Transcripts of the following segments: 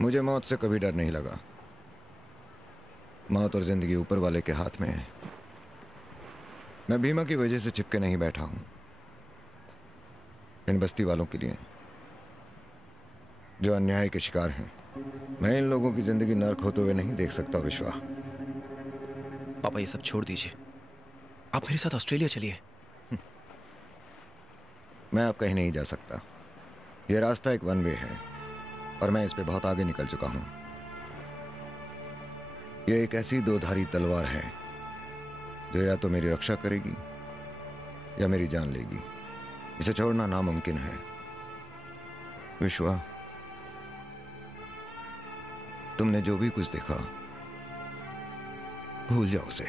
मुझे मौत से कभी डर नहीं लगा। मौत और जिंदगी ऊपर वाले के हाथ में है। मैं भीमा की वजह से चिपके नहीं बैठा हूं, इन बस्ती वालों के लिए जो अन्याय के शिकार हैं। मैं इन लोगों की जिंदगी नर्क होते हुए नहीं देख सकता विश्वा। पापा ये सब छोड़ दीजिए, आप मेरे साथ ऑस्ट्रेलिया चलिए। मैं अब कहीं नहीं जा सकता। यह रास्ता एक वन वे है और मैं इस पे बहुत आगे निकल चुका हूं। यह एक ऐसी दोधारी तलवार है जो या तो मेरी रक्षा करेगी या मेरी जान लेगी। इसे छोड़ना नामुमकिन है। विश्वा, तुमने जो भी कुछ देखा भूल जाओ उसे।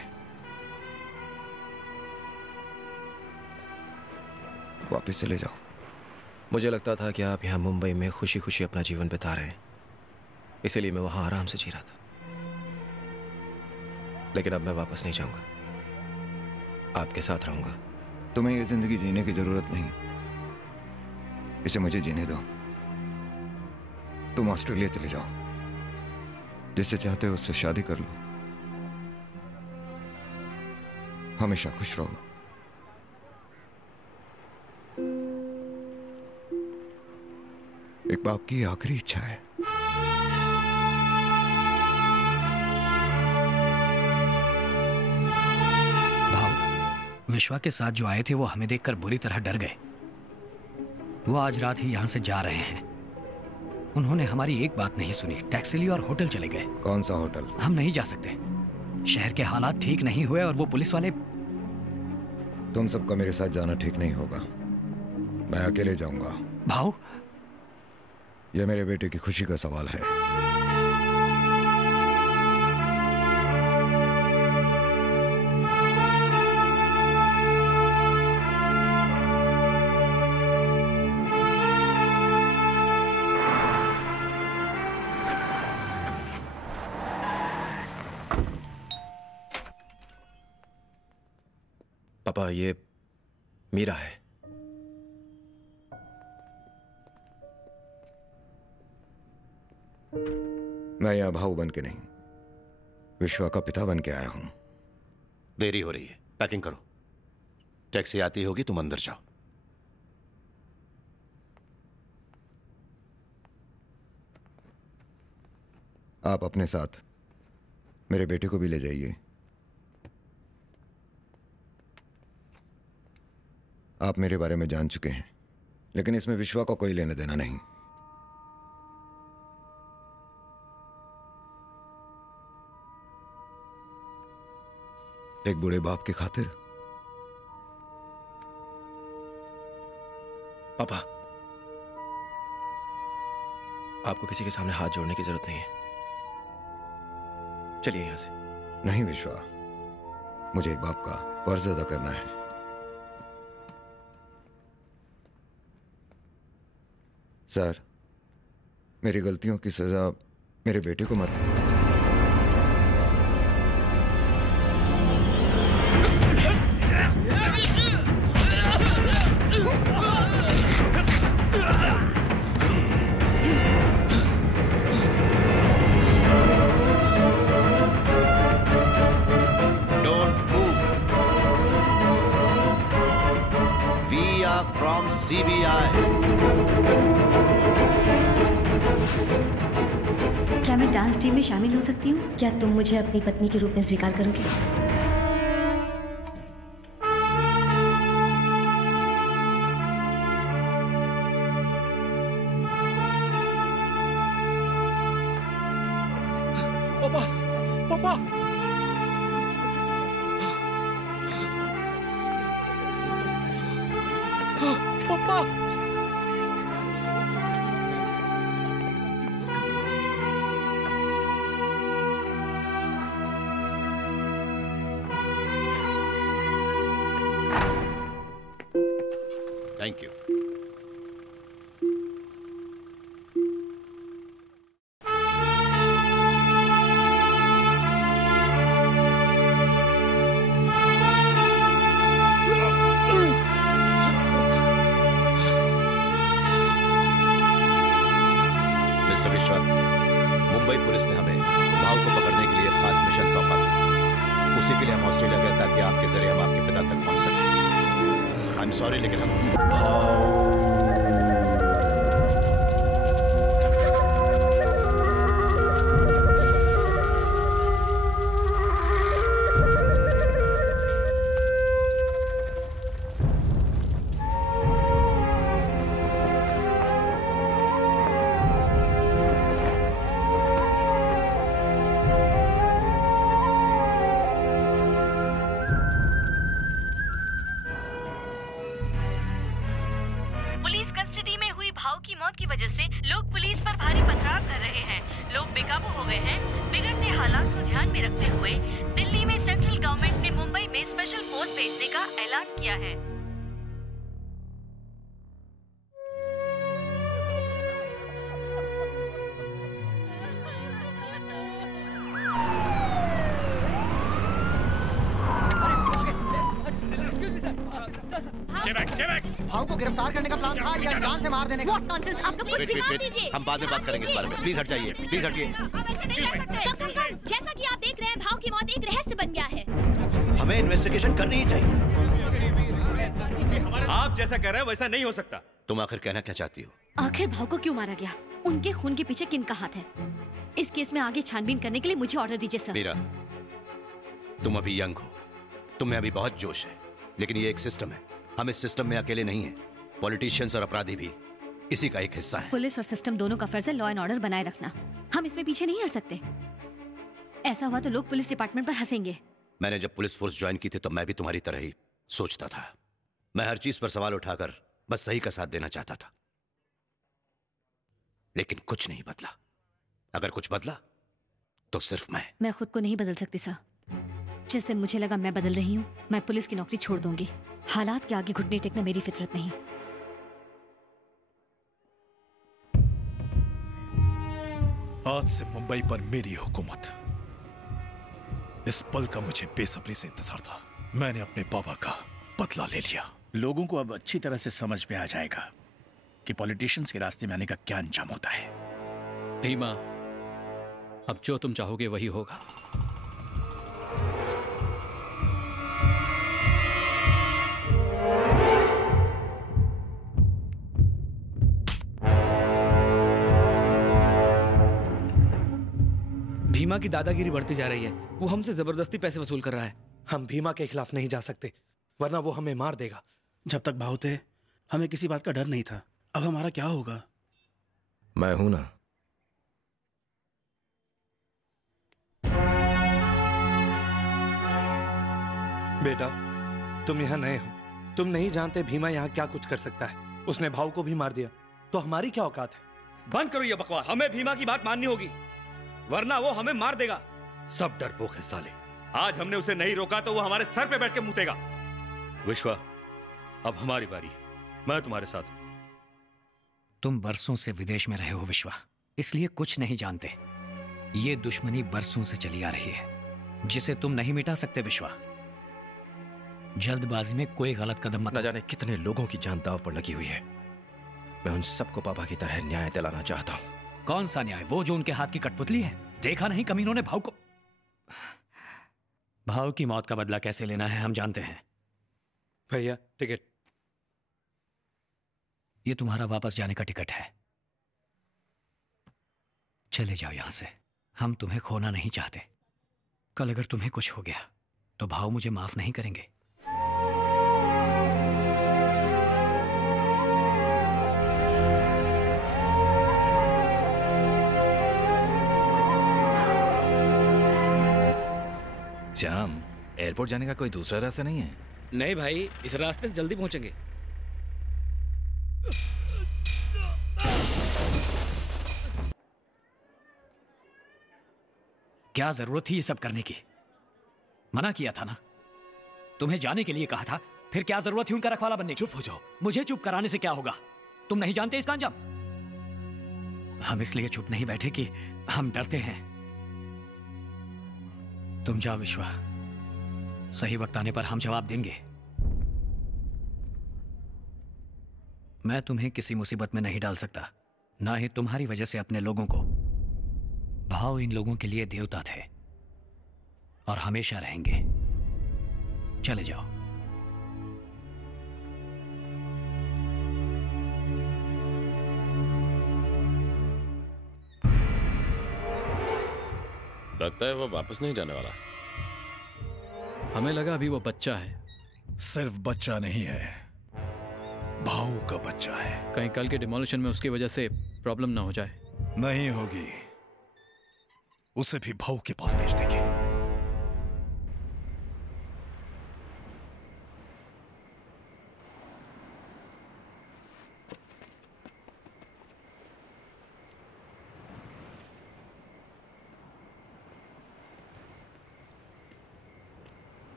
वापस चले जाओ। मुझे लगता था कि आप यहाँ मुंबई में खुशी खुशी अपना जीवन बिता रहे हैं, इसीलिए मैं वहां आराम से जी रहा था। लेकिन अब मैं वापस नहीं जाऊंगा, आपके साथ रहूंगा। तुम्हें ये जिंदगी जीने की जरूरत नहीं, इसे मुझे जीने दो। तुम ऑस्ट्रेलिया चले जाओ, जिससे चाहते हो उससे शादी कर लो, हमेशा खुश रहो। एक बाप की आखिरी इच्छा है। भाव, विश्वा के साथ जो आए थे वो हमें देखकर बुरी तरह डर गए। वो आज रात ही यहां से जा रहे हैं। उन्होंने हमारी एक बात नहीं सुनी, टैक्सी ली और होटल चले गए। कौन सा होटल? हम नहीं जा सकते, शहर के हालात ठीक नहीं हुए और वो पुलिस वाले। तुम सबका मेरे साथ जाना ठीक नहीं होगा। मैं अकेले जाऊंगा। भाऊ, यह मेरे बेटे की खुशी का सवाल है। पापा, ये मीरा है। मैं यहाँ भाऊ बन के नहीं, विश्वा का पिता बन के आया हूं। देरी हो रही है, पैकिंग करो। टैक्सी आती होगी, तुम अंदर जाओ। आप अपने साथ मेरे बेटे को भी ले जाइए। आप मेरे बारे में जान चुके हैं, लेकिन इसमें विश्वा का कोई लेना देना नहीं। एक बूढ़े बाप की खातिर। पापा, आपको किसी के सामने हाथ जोड़ने की जरूरत नहीं है। चलिए यहां से। नहीं विश्वा, मुझे एक बाप का फर्ज अदा करना है। सर, मेरी गलतियों की सजा मेरे बेटे को मत दो। From CBI. क्या मैं डांस टीम में शामिल हो सकती हूँ? क्या तुम मुझे अपनी पत्नी के रूप में स्वीकार करोगे? पापा, पापा। पापा, थैंक यू। मिस्टर विश्वा, मुंबई पुलिस ने हमें भाव को पकड़ने के लिए खास मिशन सौंपा था। उसी के लिए हम ऑस्ट्रेलिया गए ताकि आपके जरिए हम आपके पिता तक पहुंच सकें। आई एम सॉरी, लेकिन हम हम बाद में बात करेंगे इस बारे में। प्लीज हट जाइए, प्लीज हटिए। जैसा कि आप देख रहे हैं, भाव की मौत एक रहस्य बन गया है। हमें इन्वेस्टिगेशन करनी ही चाहिए। आप जैसा कह रहे हैं वैसा नहीं हो सकता। तुम आखिर कहना क्या चाहती हो? आखिर भाव को क्यों मारा गया? उनके खून के पीछे किन का हाथ है? इस केस में आगे छानबीन करने के लिए मुझे ऑर्डर दीजिए सर। मीरा, तुम अभी यंग हो, तुम्हें अभी बहुत जोश है, लेकिन ये एक सिस्टम है। हम इस सिस्टम में अकेले नहीं हैं। पॉलिटिशियंस और अपराधी भी इसी का एक हिस्सा है। पुलिस और सिस्टम दोनों का फर्ज है लॉ एंड ऑर्डर बनाए रखना। हम इसमें पीछे नहीं हट सकते। ऐसा हुआ तो लोग पुलिस डिपार्टमेंट पर हंसेंगे। मैंने जब पुलिस फोर्स ज्वाइन की थी तो मैं भी तुम्हारी तरह ही सोचता था। मैं हर चीज पर सवाल उठाकर बस सही का साथ देना चाहता था, लेकिन कुछ नहीं बदला। अगर कुछ बदला तो सिर्फ मैं खुद को नहीं बदल सकती सर। जिस दिन मुझे लगा मैं बदल रही हूँ, मैं पुलिस की नौकरी छोड़ दूंगी। हालात के आगे घुटने टेकना मेरी फितरत नहीं। आज से मुंबई पर मेरी हुकूमत। इस पल का मुझे बेसब्री से इंतजार था। मैंने अपने पापा का बदला ले लिया। लोगों को अब अच्छी तरह से समझ में आ जाएगा कि पॉलिटिशियंस के रास्ते में आने का क्या अंजाम होता है। भीमा, अब जो तुम चाहोगे वही होगा। भीमा की दादागिरी बढ़ती जा रही है। वो हमसे जबरदस्ती पैसे वसूल कर रहा है। हम भीमा के खिलाफ नहीं जा सकते, वरना वो हमें मार देगा। जब तक भाव थे हमें किसी बात का डर नहीं था। अब हमारा क्या होगा? मैं हूं ना। बेटा, तुम यहाँ नए हो, तुम नहीं जानते भीमा यहाँ क्या कुछ कर सकता है। उसने भाव को भी मार दिया, तो हमारी क्या औकात है? बंद करो ये बकवास। हमें भीमा की बात माननी होगी, वरना वो हमें मार देगा। सब डरपोक है साले। आज हमने उसे नहीं रोका तो वो हमारे सर पे बैठ के मुतेगा। विश्वा, अब हमारी बारी। मैं तुम्हारे साथ हूं। तुम बरसों से विदेश में रहे हो विश्वा, इसलिए कुछ नहीं जानते। ये दुश्मनी बरसों से चली आ रही है, जिसे तुम नहीं मिटा सकते विश्वा। जल्दबाजी में कोई गलत कदम मत। न जाने कितने लोगों की जान दांव पर लगी हुई है। मैं उन सबको पापा की तरह न्याय दिलाना चाहता हूं। कौन सा न्याय? वो जो उनके हाथ की कठपुतली है। देखा नहीं कमीनों ने भाव की मौत का बदला कैसे लेना है हम जानते हैं। भैया, टिकट। ये तुम्हारा वापस जाने का टिकट है। चले जाओ यहां से। हम तुम्हें खोना नहीं चाहते। कल अगर तुम्हें कुछ हो गया तो भाव मुझे माफ नहीं करेंगे। श्याम, एयरपोर्ट जाने का कोई दूसरा रास्ता नहीं है? नहीं भाई, इस रास्ते से जल्दी पहुंचेंगे। क्या जरूरत थी ये सब करने की? मना किया था ना। तुम्हें जाने के लिए कहा था, फिर क्या जरूरत थी उनका रखवाला बनने की? चुप हो जाओ। मुझे चुप कराने से क्या होगा? तुम नहीं जानते इसका अंजाम। हम इसलिए चुप नहीं बैठे कि हम डरते हैं। तुम जाओ विश्वा, सही वक्त आने पर हम जवाब देंगे। मैं तुम्हें किसी मुसीबत में नहीं डाल सकता, ना ही तुम्हारी वजह से अपने लोगों को। भाव इन लोगों के लिए देवता थे और हमेशा रहेंगे। चले जाओ। लगता है वो वापस नहीं जाने वाला। हमें लगा अभी वो बच्चा है। सिर्फ बच्चा नहीं है, भाऊ का बच्चा है। कहीं कल के डिमोलिशन में उसकी वजह से प्रॉब्लम ना हो जाए। नहीं होगी, उसे भी भाऊ के पास भेज देंगे।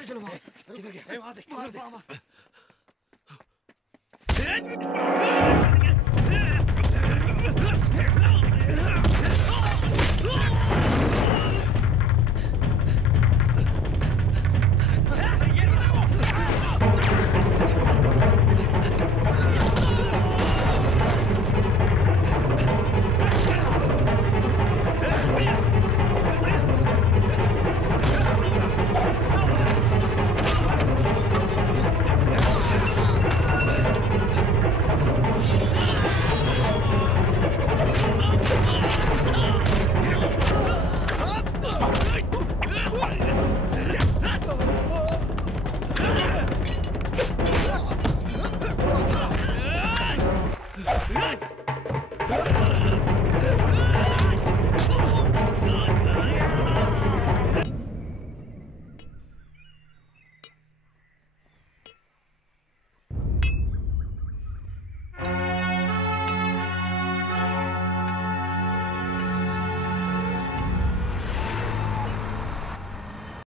चलो वहां देख, वहां देख।